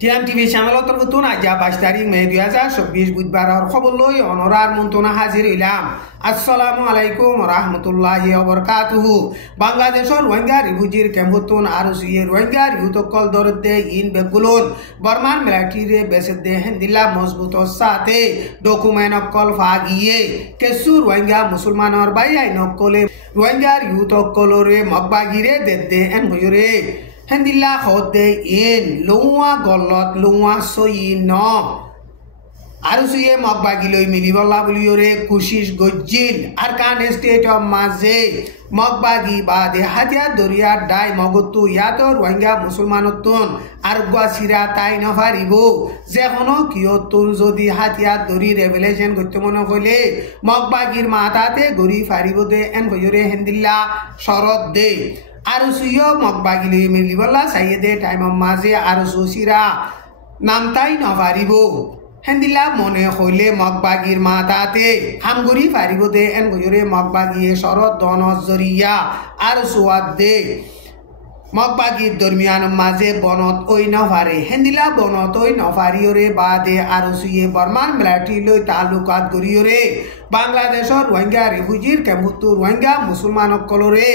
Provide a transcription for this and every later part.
টিএমটিভি চ্যানেলতর নতুন আজ 22 তারিখ মে 2024 বুধবার খবর লই অনরার মন্ত্রণা হাজির হইলাম। আসসালামু আলাইকুম রাহমাতুল্লাহি ওয়া বারাকাতুহু। বাংলাদেশের রোহিঙ্গা রিফিউজির ক্যাম্পতুন আর সুয়ে রোহিঙ্গা রিউতকল দরদে ইন বেগুলুন বর্মান মিলিটারি বেসদে হেন্দিলা মজবুত সাথে ডকুমেন্ট অকল ফাগিয়ে কেসু রোহিঙ্গা মুসলমানর বাইয়াই নকলে রোহিঙ্গা রিউতকলরে মগবাগিরে দেদে এন হয়রে হেন্দিলা হদে ইন লুয়া গলত লুয়া সইন আর সুয়ে মগবাগিলৈ মিলিবলা বুলিওরে কুশিস গজ্জিল আরকান স্টেট অফ মাঝে মগবাগি বাদে হাতিয়া দরিয়া ডাই মগতু ইয়াত রোহিঙ্গা মুসলমানতুন আর গুয়াসিরা তাই নফারিব যেখন কিয়তুর যদি হাতিয়া দরি রেভেলেশন করতে মনে হইলে মগবাগির মাথাতে গড়ি ফারিব দে এন হইরে হেন্দিল্লা শরৎ দে আর সুয় মগবাগিলৈ মিলিবলা সাইয়েদে টাইম মাঝে আর সুসিরা নামতাই নফারিব হেন্দিলা মনে হইলে মগবাগির মাথাতে হামগুড়ি ফারিব দে এন গয়রে মগবাগিয়ে শরৎ দন জরিয়া আর সুয়াদ দে মগবাগির দরমিয়ান মাঝে বনত ওই নফারে হেন্দিলা বনত ওই নফারিওরে বাদে আর সুয়ে বর্মান মিলিটারি লই তালুকাত গরিওরে বাংলাদেশের রোহিঙ্গা রিফিউজির ক্যাম্পতো রোহিঙ্গা মুসলমানসকলরে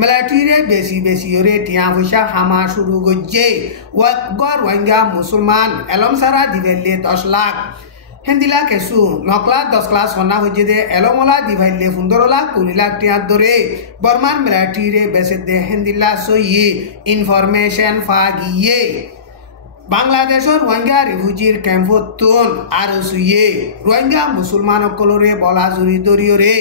মিলিটারিরে বেশি বেশি ওরে টিয়া পয়সা হামা শুরু গজ্জে ওয়াগর রোহিঙ্গা মুসলমান এলম সারা দিবেলে 10 লাখ হেন্দিলা কেসু 9 লাখ 10 লাখ সোনা হইছে দে এলমলা দিভাইলে 15 লাখ 20 লাখ টিয়া ধরে বর্মান মিলিটারিরে বেসে দে হেন্দিলা সই ইনফরমেশন ফাগিয়ে বাংলাদেশের রোহিঙ্গা রিফিউজির ক্যাম্পতুন আর সুয়ে রোহিঙ্গা মুসলমানসকলরে বলা জুরি দরিয়রে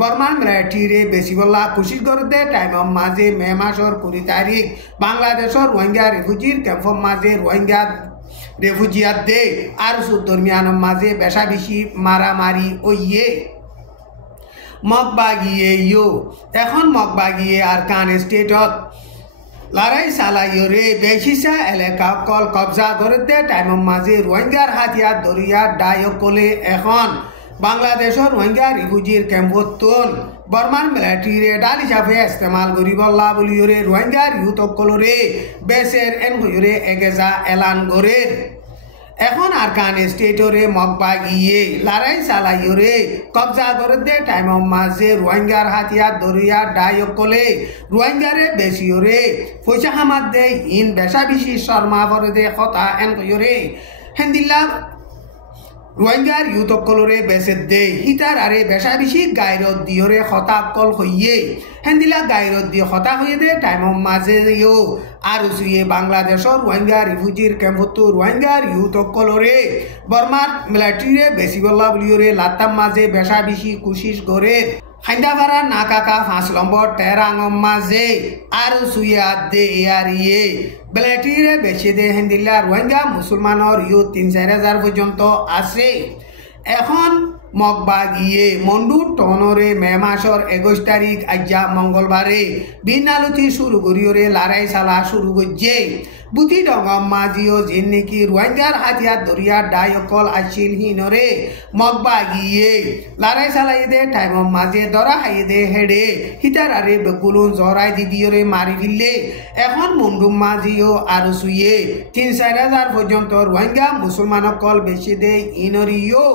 বর্মান মিলিটারিরে বেশি বলা কুশিস করতে টাইম মাঝে মে মাসের 20 তারিখ বাংলাদেশের রোহিঙ্গা রিফিউজির ক্যাম্প মাঝে রোহিঙ্গা রেফিউজিয়াত দে আর সুদ দরমিয়ান মাঝে বেশা বেশি মারামারি ওইয়ে মগবাগিয়ে এখন মগবাগিয়ে আর কান স্টেটত লড়াই চালাইরে বেশিসা এলাকা কল কবজা করতে টাইম মাঝে রোহিঙ্গার হাতিয়ার দরিয়া ডায়কলে এখন বাংলাদেশের রোহিঙ্গা রিফিউজির ক্যাম্পতুন বর্মান মিলিটারিরে ডাল হিসাবে ইস্তেমাল করিবল্লা বলিওরে রোহিঙ্গা রিউতকলরে বেসের এন হইরে এগেজা এলান করে এখন আরকান স্টেটরে মগবাগিয়ে লড়াই চালাইরে কবজা করতে টাইম মাঝে রোহিঙ্গার হাতিয়ার দরিয়া ডায়কলে রোহিঙ্গারে বেশিওরে পয়সা হামাদ দে ইন বেশা বেশি শর্মা ভরে দে কথা এন কইরে হেন্দিল্লা রোহিঙ্গার ইউতকলরে বেসে দে হিতার আরে বেশা বেশি গায়রত দিয়রে হতাকল হইয়ে হেন্দিলা গায়রত দিয়ে হতা হয়ে দে টাইম মাঝে আর সুয়ে বাংলাদেশের রোহিঙ্গা রিফিউজির ক্যাম্পতো রোহিঙ্গার ইউতকলরে বর্মার মিলিটারিরে বেশি বল্লা বলিওরে লাতাম মাঝে বেশা বেশি কুশিস করে হাইন্দাপাড়া নাকাকা 5 নম্বর টেরাং মাঝে আর সুয়া দে ইয়ারিয়ে মিলিটারিরে বেশি দে হেন্দিল্লা রোহিঙ্গা মুসলমানর 3-4 হাজার পর্যন্ত আছে এখন মগবাগিয়ে মন্ডু টনরে মে মাসের 21 তারিখ আজ্জা মঙ্গলবারে বিনালুতি শুরু করিওরে লড়াই চালা শুরু করছে বুতি ডঙ্গম মাঝিও যে নাকি রোহিঙ্গার হাতিয়ার দরিয়া ডায়কল আসিল হিনরে মগবাগিয়ে লড়াই চালাই দে টাইম মাঝে ধরা খাই দে হেডে হিতার আরে বেগুলুন জরাই দিদিওরে মারি ফেললে এখন মন্ডুম মাঝিও আর সুয়ে 3-4 হাজার পর্যন্ত রোহিঙ্গা মুসলমানসকল বেশি দে ইনরিও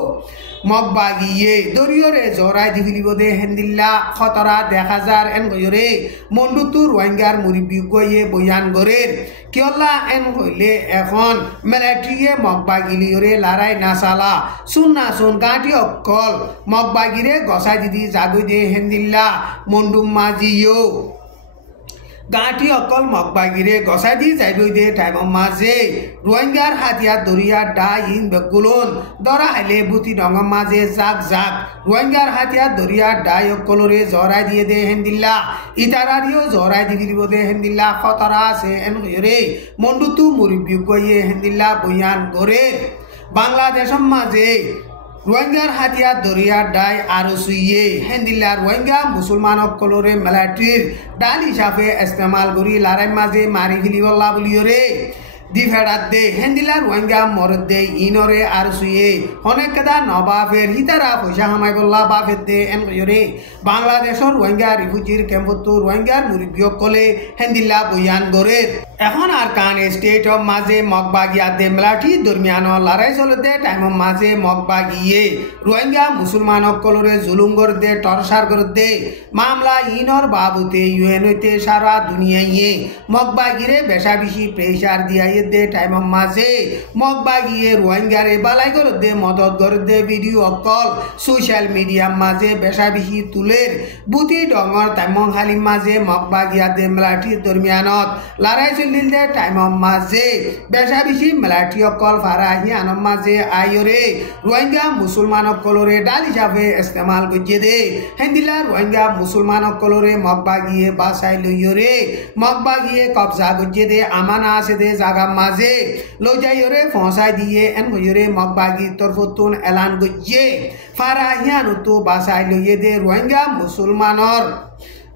মগবাগিয়ে দরিয়রে জরাই দিবিলিব দে হেন্দিল্লা খতরা 1000 এন গয়রে মন্ডুতু রোহিঙ্গার মুরিবি গয়ে বয়ান গরের কিয়লা এন হইলে এখন মিলিটারিয়ে মগবাগিলিওরে লড়াই নাচালা শুন গাঁটি অকল মগবাগিরে গসাই দিদি জাগৈ দে হেন্দিল্লা মন্ডুম মাঝিও গাঁটি অকল মগবাগিরে গসাই দি যাইবই দে টাইম মাঝে রোহিঙ্গার হাতিয়ার দরিয়া ডা ইন বেগুলন দরা হাইলে বুতি ডঙ্গম মাঝে জাক রোহিঙ্গার হাতিয়ার দরিয়া ডাই অকলরে জরাই দিয়ে দে হেন্দিল্লা ইতারারিও জরাই দিব দে হেন্দিল্লা খতরা আছে এন হইরে মন্ডুতু মুরিবি গয়ে হেন্দিল্লা বয়ান করে বাংলাদেশের মাঝে রোহিঙ্গার হাতিয়ার দরিয়া ডাই আর সুইয়ে হেন্দিল্লা রোহিঙ্গা মুসলমানসকলরে মিলিটারির ডাল হিসাবে ইস্তেমাল করি লড়াই মাঝে মারি ফেলিবল্লা বলিওরে দিফেড়াতে হেন্দিলা রোহিঙ্গা মরদে ইনরে আর সুয়ে অনেকদা নবাফের হিতারা পয়সা হামাই বললা বাফেতে এন কইরে বাংলাদেশের রোহিঙ্গা রিফিউজির ক্যাম্পতো রোহিঙ্গার মুরব্বিয়ক কলে হেন্দিলা বয়ান গরে এখন আরকান স্টেট অফ মাঝে মগবাগিয়াতে মেলাটি দরমিয়ান লড়াই চলতে টাইম মাঝে মগবাগিয়ে রোহিঙ্গা মুসলমানক কলরে জুলুম করতে টর্চার করতে মামলা ইনর বাবুতে ইউএন হইতে সারা দুনিয়ায় মগবাগিরে বেশা বেশি প্রেসার দিয়াই দে টাইম মাঝে মগবাগিয়ে রোহিঙ্গারে বালাই করতে মদত করতে ভিডিও কল সোশ্যাল মিডিয়া মাঝে বেশা বেশি তুলের বুতি ডঙর টাইম হালিম মাঝে মগবাগিয়াতে মেলাটি দরমিয়ানত লড়াই চলিলে টাইম মাঝে বেশা বেশি মেলাটি অকল ফারাহি আনম মাঝে আইরে রোহিঙ্গা মুসলমান অকলরে ডাল হিসাবে ইস্তেমাল করছে দে হেন্দিলা রোহিঙ্গা মুসলমান অকলরে মগবাগিয়ে বাসাই লইরে মগবাগিয়ে কবজা করছে দে আমানা আছে দে জাগা মাঝে লইজাইরে পৌঁছাই দিয়ে এন হইরে মগবাগি তরফতুন এলান করছে ফারাহিয়ান তো বাসাই লইয়ে দে রোহিঙ্গা মুসলমানর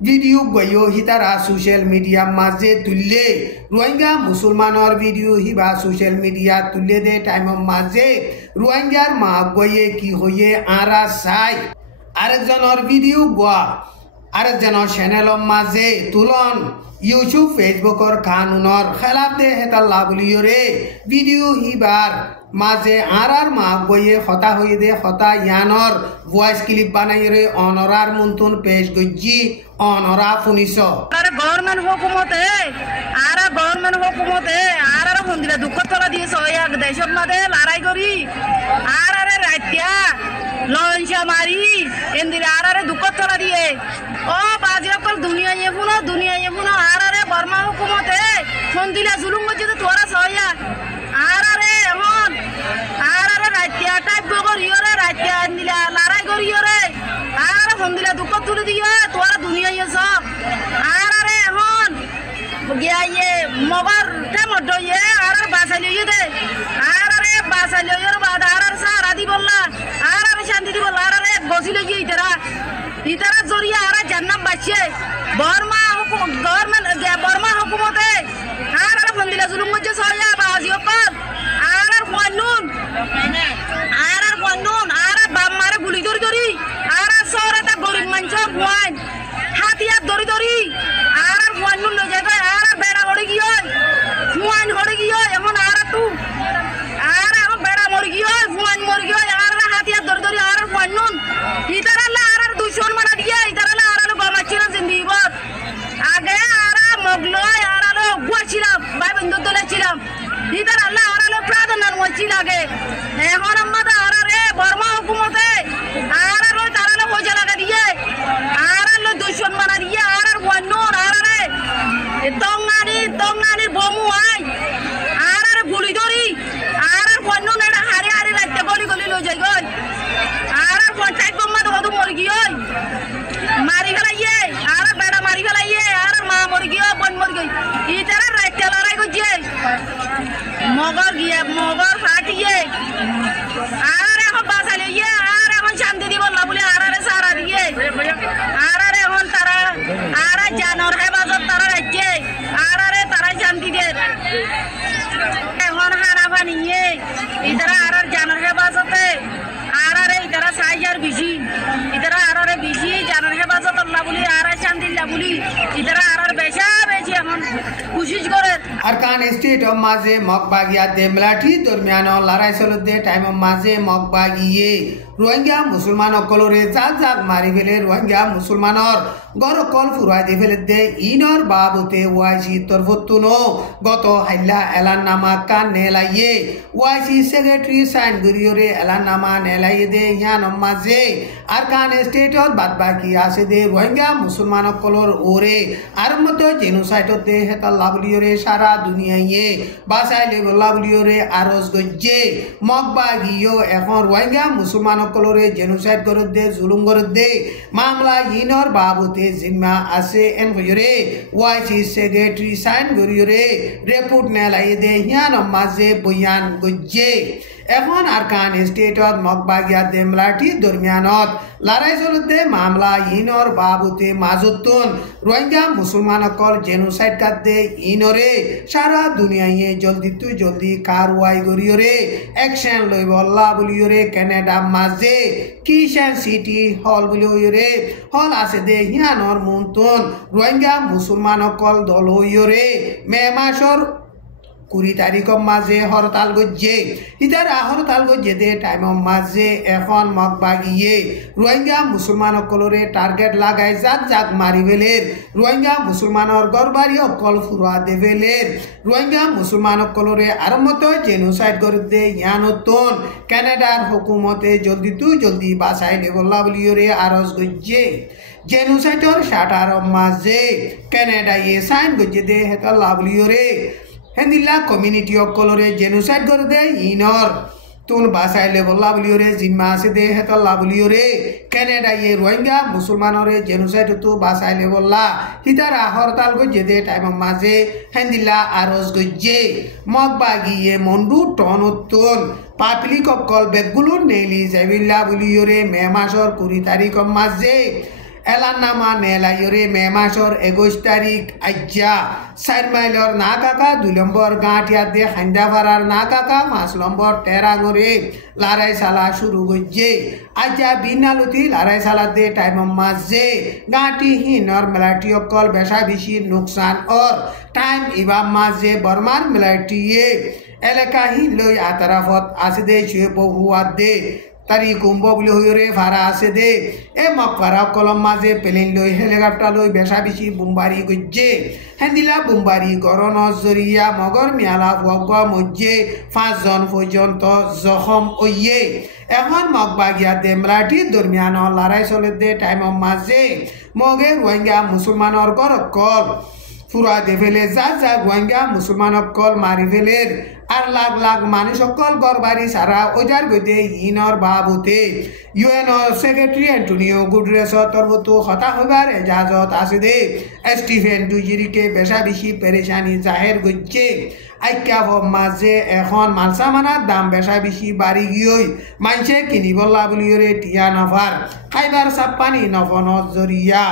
ভিডিও গয়ো হিতারা সোশ্যাল মিডিয়া মাঝে তুললে রোহিঙ্গা মুসলমানর ভিডিও হিবা সোশ্যাল মিডিয়া তুলে দে টাইম মাঝে রোহিঙ্গার মা গয়ে কি হয়ে আরা চাই আরেকজনের ভিডিও গোয়া আরেকজনের চ্যানেলের মাঝে তুলন ইউটিউব ফেসবুকর কানুনর খেলাফ দে হেতাল্লা বলিয়রে ভিডিও হিবার মাঝে আর মা বইয়ে হতা হয়ে দে হতা ইয়ানর ভয়েস ক্লিপ বানাইরে অনরার মন্তন পেশ গজ্জি অনরা ফুনিস আরে গভর্নমেন্ট হুকুমতে আর হন্দিলা দুঃখ তোলা দিয়েছ এক দেশের মধ্যে লড়াই করি আর রাতিয়া লঞ্চা মারি এন্দিরে আর দুঃখ তোলা দিয়ে ও বাজি অকল দুনিয়া এগুলো আর বর্মা হুকুমতে হন্দিলা জুলুম করছে তো তোরা সয়া আর এমন আর রাতিয়া টাইপ করিয়রে রাতিয়া এন্দিলা লড়াই করিয়রে আর হন্দিলা দুঃখ তুলে দিয়ে তোরা দুনিয়া সব আর এখন গিয়া মগর মধ্য আর বাসাই লইয়ে দে আর বাসাই লইয়ের বাদ আর সারা দি বললা আর শান্তি দি বললা আর বসি লইয়ে ইতারা জরিয়া আর জান্নাত বাঁচছে বর্মা হুকুমতে আর ফন্দিলা জুলুম করছে সয়া বাজি অকল আর ফানুন আর বাম মারে গুলি ধরি আর শহরে তা গরিব মানুষ ফুয়ান হাতিয়ার ধরি আর ফানুন লই যায় আর বেড়া হড়ে গিয়ে ফুয়ান হড়ে গিয়ে এমন আর তু আর এখন বেড়া মরে গিয়ে ফুয়ান মরে গিয়ে আর হাতিয়ার ধরি আর ফানুন ইতারা আর দুশমন মারা দিয়ে ইতারা আর গমাচ্ছিল জিন্দিগত আগে আর মগলো আর গুয়াছিলাম ভাই বন্ধু তোলেছিলাম ইতারা আর প্রাধান্য হচ্ছিল আগে এখন আমাদের আর বর্মা হুকুমতে আর তারা পয়সা লাগা দিয়ে আর দুশমন মারা দিয়ে আর ফানুন আর টংনানি বমু আই আর গুলি ধরি আর ফানুন এটা হারে রাখতে গলি লই যাই গই আর পঞ্চায়েত বোমা তো মরে গিয়ে মারি ফেলাইয়ে আর বেড়া মারি ফেলাইয়ে আর মা মরে গিয়ে বোন মরে গই ইতারা রাখতে লড়াই করছে মগর ফাটিয়ে আর এখন বাসা লইয়ে আর এখন শান্তি দিব না বলে আর সারা দিয়ে আর এখন তারা আর জানর হেফাজত তারা রাখছে আর তারা শান্তি দিয়ে এখন হানা ফানিয়ে ইতারা আর জানর হেফাজতে আর ইতারা সাইজার বেশি ইতারা আর বেশি জানর হেফাজত না বলি আর শান্তি না বলি ইতারা আর বেশি এখন কোশিশ করে আরকান স্টেট অফ মাঝে মগবাগিয়াতে মেলাটি দরমিয়ান লড়াই চলতে টাইম মাঝে মগবাগিয়ে রোহিঙ্গা মুসলমান অকলরে জাক মারি ফেলে রোহিঙ্গা মুসলমানর গড় কল ফুরাই দিয়ে ফেলে দে ইনর বাবুতে ওয়াইসি তরফতুনো গত হাইলা এলান নামা কান নেলাইয়ে ওয়াইসি সেক্রেটারি সাইন করিয়রে এলান নামা নেলাইয়ে দে ইয়ান মাঝে আরকান স্টেটত বাদ বাকি আছে দে রোহিঙ্গা মুসলমান অকলর ওরে আর মতো জেনোসাইডতে হেতাল্লা বলিয়রে সারা দুনিয়ায় বাসাই লেবল্লা বলিয়রে আরজ গজ্জে মগবাগিও এখন রোহিঙ্গা মুসলমান কলরে জেনোসাইড করে দে জুলুম করে দে মামলা ইনর বাবুতে জিম্মা আছে এন হইরে ওয়াইসি সেক্রেটারি সাইন করিয়রে রিপোর্ট নেলাই দে হিয়ান মাঝে বয়ান গজ্জে এখন আরকান স্টেটত মগবাগিয়া দেমলাটি দরমিয়ানত লড়াই চলতে মামলা ইনর বাবুতে মাজুতুন রোহিঙ্গা মুসলমানকল জেনোসাইড কাটতে ইনরে সারা দুনিয়ায় জলদি কারওয়াই করিয়রে অ্যাকশন লইবল্লা বলিয়রে কানাডা মাঝে কিশান সিটি হল বলিয়রে হল আছে দে হিয়ানর মুনতুন রোহিঙ্গা মুসলমানকল দল হইয়রে মে মাসর 20 তারিখ মাঝে হরতাল গজ্জে ইতারা হরতাল গজ্জে দে টাইম মাঝে এখন মগবাগিয়ে রোহিঙ্গা মুসলমান অকলরে টার্গেট লাগাই জাক মারি বেলের রোহিঙ্গা মুসলমানর গরবারি অকল ফুরা দে বেলের রোহিঙ্গা মুসলমান অকলরে আরম্ভত জেনোসাইড করে দে ইয়ানতন কানাডার হুকুমতে জলদি বাঁচাই লেবল্লা বলিয়রে আরজ গজ্জে জেনোসাইডর শাটার মাঝে কানাডায় সাইন গজ্জে দে হেতা লাবলিয়রে হেন্দিল্লা কমিউনিটি অকলরে জেনোসাইড করে দে ইনর তুন বাসাইলে বল্লা বলিওরে জিম্মা আছে দে হেতল্লা বলিওরে কানাডায় রোহিঙ্গা মুসলমানরে জেনোসাইড তো বাসাইলে বল্লা হিতারা হরতাল গজ্জে দে টাইম মাঝে হেন্দিল্লা আরজ গজ্জে মগবাগিয়ে মন্ডু টনতুন পাবলিক অকল বেগুলো নেলি যাবিল্লা বলিওরে মে মাসর 20 তারিখ মাঝে এলান্নামা নেলাইরে মে মাসর 21 তারিখ আজ্জা 4 মাইলর না কাকা 2 নম্বর গাঁটিয়া দে খান্দাপাড়ার না কাকা 5 নম্বর টেরাঙরে লড়াই চালা শুরু গজ্জে আজ্জা বিনালতি লড়াই চালা দে টাইম মাঝে গাঁটি হিনর মেলাটি অকল বেশা বেশি নোকসান অর টাইম ইবা মাঝে বর্মার মেলাটিয়ে এলাকা হি লই আতারাফত আছে দে ছুয়ে বহুয়াত দে তারি কুম্ভ বলে হইরে ভাড়া আছে দে এ মকফারা কলম মাঝে প্লেন লই হেলিকপ্টার লই বেশা বেশি বুম্বারি গজ্জে হেন্দিলা বুম্বারি গরন জরিয়া মগর মিয়ালা ভগা মজ্জে 5 জন পর্যন্ত জখম ওইয়ে এখন মগবাগিয়া দেমরাটি দরমিয়ান লড়াই চলে দে টাইম মাঝে মগে রোহিঙ্গা মুসলমানর গর কল ফুরা দে ফেলে যা রোহিঙ্গা মুসলমান অকল মারি ফেলের আর লাখ মানুষ অকল গরবারি সারা ওজার গতে ইনর বাবুতে ইউএন সেক্রেটারি অ্যান্টোনিও গুটেরেস তরবতো হতা হইবার এজাজত আছে দে স্টিফেন ডুজারিকে বেশা বেশি পেরেশানি জাহের গজ্জে আইক্যা মাঝে এখন মালসামানার দাম বেশা বেশি বাড়ি গিয়ে মানুষে কিনিবল্লা বলিওরে টিয়া নফার খাইবার চাপ্পানি নফন জরিয়া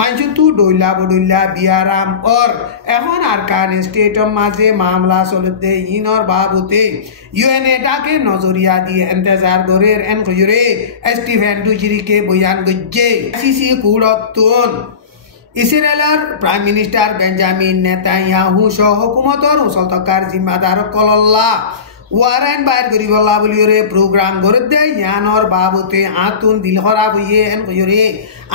মানুষ তু ডইলা বডইলা বিয়ারাম অর এখন আরকান স্টেটর মাঝে মামলা চলতে ইনর বাবুতে ইউএনএ ডাকে নজরিয়া দিয়ে এন্তেজার দরের এন খজরে স্টিফেন ডুজারিকে বয়ান গজ্জে সিসি কুড়তুন ইসরায়েলের প্রাইম মিনিস্টার বেঞ্জামিন নেতানিয়াহু সহ হুকুমতর উসলতকার জিম্মাদার কলল্লা ওয়ারেন বাইর করিবল্লা বলিওরে প্রোগ্রাম করে দে ইয়ানর বাবুতে আতুন দিল খারাপ হইয়ে এন কইরে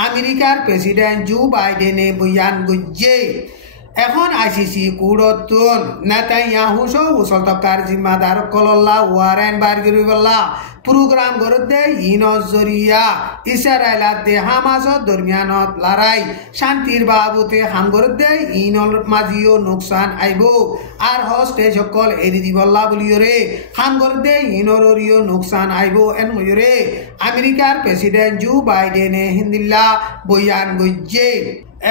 আমেরিকার প্রেসিডেন্ট জো বাইডেনে বয়ান গজ্জে এখন আইসিসি কুড়তুন নেতানিয়াহু সহ উসলতকার জিম্মাদার কলল্লা ওয়ারেন বাইর করিবল্লা প্রোগ্রাম করে দে ইনর জরিয়া ইসরায়েলাতে হামাসর দরমিয়ানত লড়াই শান্তির বাবুতে হাম করে দে ইনর মাঝিও নোকসান আইব আর হস্টেজ সকল এরি দিবল্লা বলিওরে হাম করে দে ইনরিও নোকসান আইব এন হইরে আমেরিকার প্রেসিডেন্ট জো বাইডেনে হিন্দিল্লা বয়ান গজ্জে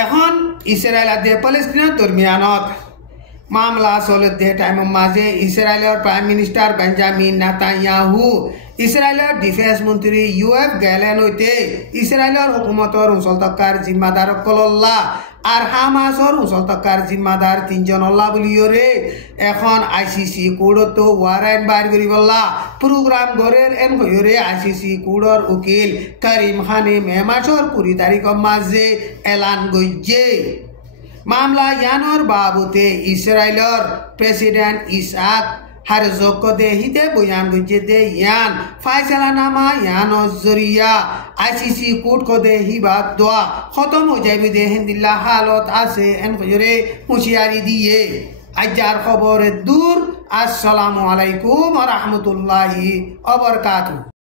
এখন ইসরায়েলাতে প্যালেস্টিনের দরমিয়ানত মামলা চলতে টাইম মাঝে ইসরায়েলের প্রাইম মিনিস্টার বেঞ্জামিন নেতানিয়াহু ইসরায়েলের ডিফেন্স মন্ত্রী ইউএফ গ্যালেন হইতে ইসরায়েলের হুকুমতর উসলতকার জিম্মাদার কলল্লা আর হামাসর উসলতকার জিম্মাদার 3 জন অল্লা বলিওরে এখন আইসিসি কোর্টত ওয়ারেন্ট বাইর করিবল্লা প্রোগ্রাম গরের এন হইরে আইসিসি কোর্টর উকিল করিম খানে মে মাসর 20 তারিখ মাঝে এলান গজ্জে মামলা ইয়ানর বাবুতে ইসরায়েলের প্রেসিডেন্ট ইসাক হারজক দে হিতে বয়ান গজ্জে দে ইয়ান ফাইসালানামা ইয়ান জরিয়া আইসিসি কোর্ট কদে হিবাত দোয়া খতম হয়ে যাবে দে হিন্দিল্লা হালত আছে এন কইরে হুঁশিয়ারি দিয়ে আজার খবরের দূর আসসালামু আলাইকুম ওয়া রাহমাতুল্লাহি ওয়া বারাকাতুহু।